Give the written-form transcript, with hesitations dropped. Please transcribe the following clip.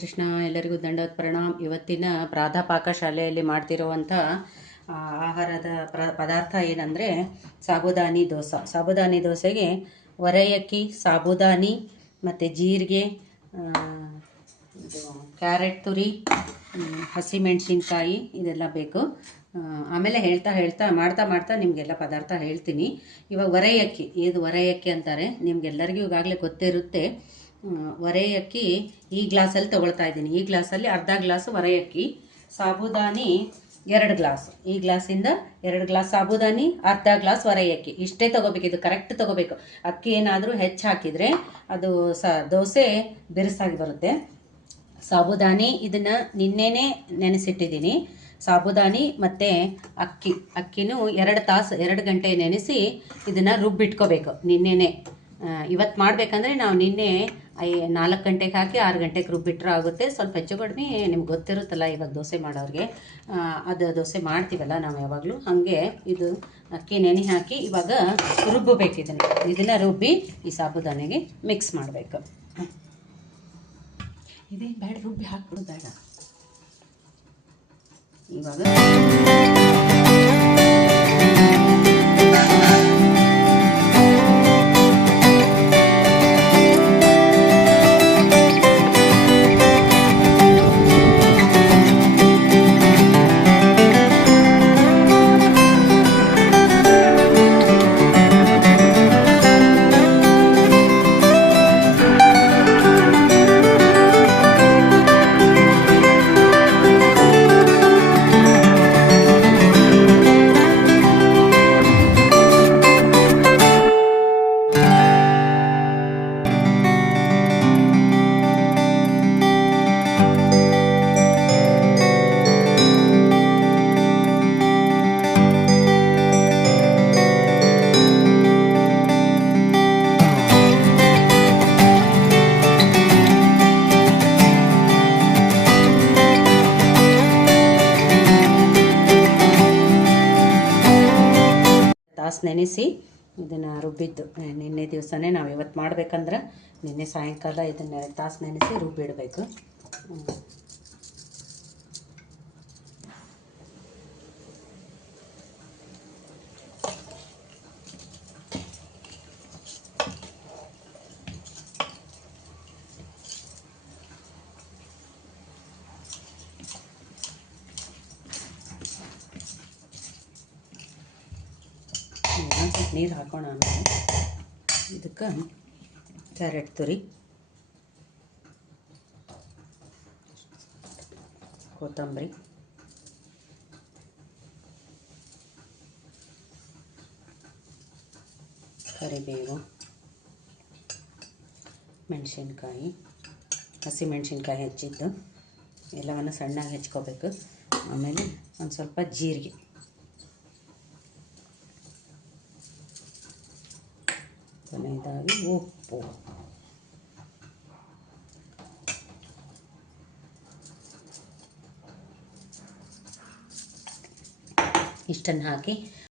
ಕೃಷ್ಣ. ಎಲ್ಲರಿಗೂ ದಂಡವತ್ ಪ್ರಣಾಮ್. ಇವತ್ತಿನ ಪ್ರಾತಃಪಾಕ ಶಾಲೆಯಲ್ಲಿ ಮಾಡ್ತಿರುವಂಥ ಆಹಾರದ ಪದಾರ್ಥ ಏನಂದರೆ ಸಾಬುದಾನಿ ದೋಸೆ. ಸಾಬುದಾನಿ ದೋಸೆಗೆ ಒರೆಯಕ್ಕಿ, ಸಾಬುದಾನಿ ಮತ್ತು ಜೀರಿಗೆ, ಕ್ಯಾರೆಟ್ ತುರಿ, ಹಸಿಮೆಣಸಿನ್ಕಾಯಿ ಇದೆಲ್ಲ ಬೇಕು. ಆಮೇಲೆ ಹೇಳ್ತಾ ಮಾಡ್ತಾ ನಿಮಗೆಲ್ಲ ಪದಾರ್ಥ ಹೇಳ್ತೀನಿ. ಇವಾಗ ಒರೆಯಕ್ಕಿ, ಒರೆಯಕ್ಕಿ ಅಂತಾರೆ, ನಿಮಗೆಲ್ಲರಿಗೂ ಈಗಾಗಲೇ ಗೊತ್ತಿರುತ್ತೆ. ಒರೆಯಕ್ಕಿ ಈ ಗ್ಲಾಸಲ್ಲಿ ತೊಗೊಳ್ತಾ ಇದ್ದೀನಿ. ಈ ಗ್ಲಾಸಲ್ಲಿ ಅರ್ಧ ಗ್ಲಾಸ್ ಒರೆಯಕ್ಕಿ, ಸಾಬುದಾನಿ 2 ಗ್ಲಾಸ್. ಈ ಗ್ಲಾಸಿಂದ 2 ಗ್ಲಾಸ್ ಸಾಬುದಾನಿ, ಅರ್ಧ ಗ್ಲಾಸ್ ಒರೆಯಕ್ಕಿ. ಇಷ್ಟೇ ತೊಗೋಬೇಕು, ಇದು ಕರೆಕ್ಟ್ ತೊಗೋಬೇಕು. ಅಕ್ಕಿ ಏನಾದರೂ ಹೆಚ್ಚು ಹಾಕಿದರೆ ಅದು ದೋಸೆ ಬಿರುಸಾಗಿ ಬರುತ್ತೆ. ಸಾಬುದಾನಿ ಇದನ್ನು ನಿನ್ನೆನೇ ನೆನೆಸಿಟ್ಟಿದ್ದೀನಿ. ಸಾಬುದಾನಿ ಮತ್ತು ಅಕ್ಕಿನೂ 2 ಗಂಟೆ ನೆನೆಸಿ ಇದನ್ನು ರುಬ್ಬಿಟ್ಕೋಬೇಕು ನಿನ್ನೆನೇ. ಇವತ್ತು ಮಾಡಬೇಕಂದ್ರೆ ನಾವು ನಿನ್ನೆ 4 ಗಂಟೆಗೆ ಹಾಕಿ 6 ಗಂಟೆಗೆ ರುಬ್ಬಿಟ್ರೆ ಆಗುತ್ತೆ. ಸ್ವಲ್ಪ ಹೆಚ್ಚು ಕಡಿಮೆ ನಿಮ್ಗೆ ಗೊತ್ತಿರುತ್ತಲ್ಲ, ಇವಾಗ ದೋಸೆ ಮಾಡೋರಿಗೆ ಅದು ದೋಸೆ ಮಾಡ್ತೀವಲ್ಲ ನಾವು ಯಾವಾಗಲೂ, ಹಾಗೆ ಇದು ಅಕ್ಕಿ ನೆನೆ ಹಾಕಿ ಇವಾಗ ರುಬ್ಬಬೇಕು. ಇದನ್ನು ರುಬ್ಬಿ ಈ ಸಾಬುದಾನಿಗೆ ಮಿಕ್ಸ್ ಮಾಡಬೇಕು. ಇದೇನು ಬೇಡ, ರುಬ್ಬಿ ಹಾಕ್ಬಿಡು ಬೇಡ. ಇವಾಗ ನೆನೆಸಿ ಇದನ್ನು ರುಬ್ಬಿದ್ದು ನಿನ್ನೆ ದಿವಸನೇ ನಾವು ಇವತ್ತು ಮಾಡ್ಬೇಕಂದ್ರೆ ನಿನ್ನೆ ಸಾಯಂಕಾಲ ಇದನ್ನು 2 ತಾಸು ನೆನೆಸಿ ರುಬ್ಬಿಡಬೇಕು. ಸ್ವಲ್ಪ ನೀರು ಹಾಕೋಣ. ಆಮೇಲೆ ಇದಕ್ಕೆ ಕ್ಯಾರೆಟ್ ತುರಿ, ಕೊತ್ತಂಬರಿ, ಕರಿಬೇವು, ಮೆಣಸಿನ್ಕಾಯಿ, ಹಸಿಮೆಣಸಿನ್ಕಾಯಿ ಹೆಚ್ಚಿದ್ದು ಎಲ್ಲವನ್ನು ಸಣ್ಣಗೆ ಹೆಚ್ಕೋಬೇಕು. ಆಮೇಲೆ ಒಂದು ಸ್ವಲ್ಪ ಜೀರಿಗೆ, ಕೊನೆಯದಾಗಿ ಉಪ್ಪು. ಇಷ್ಟನ್ನು ಹಾಕಿ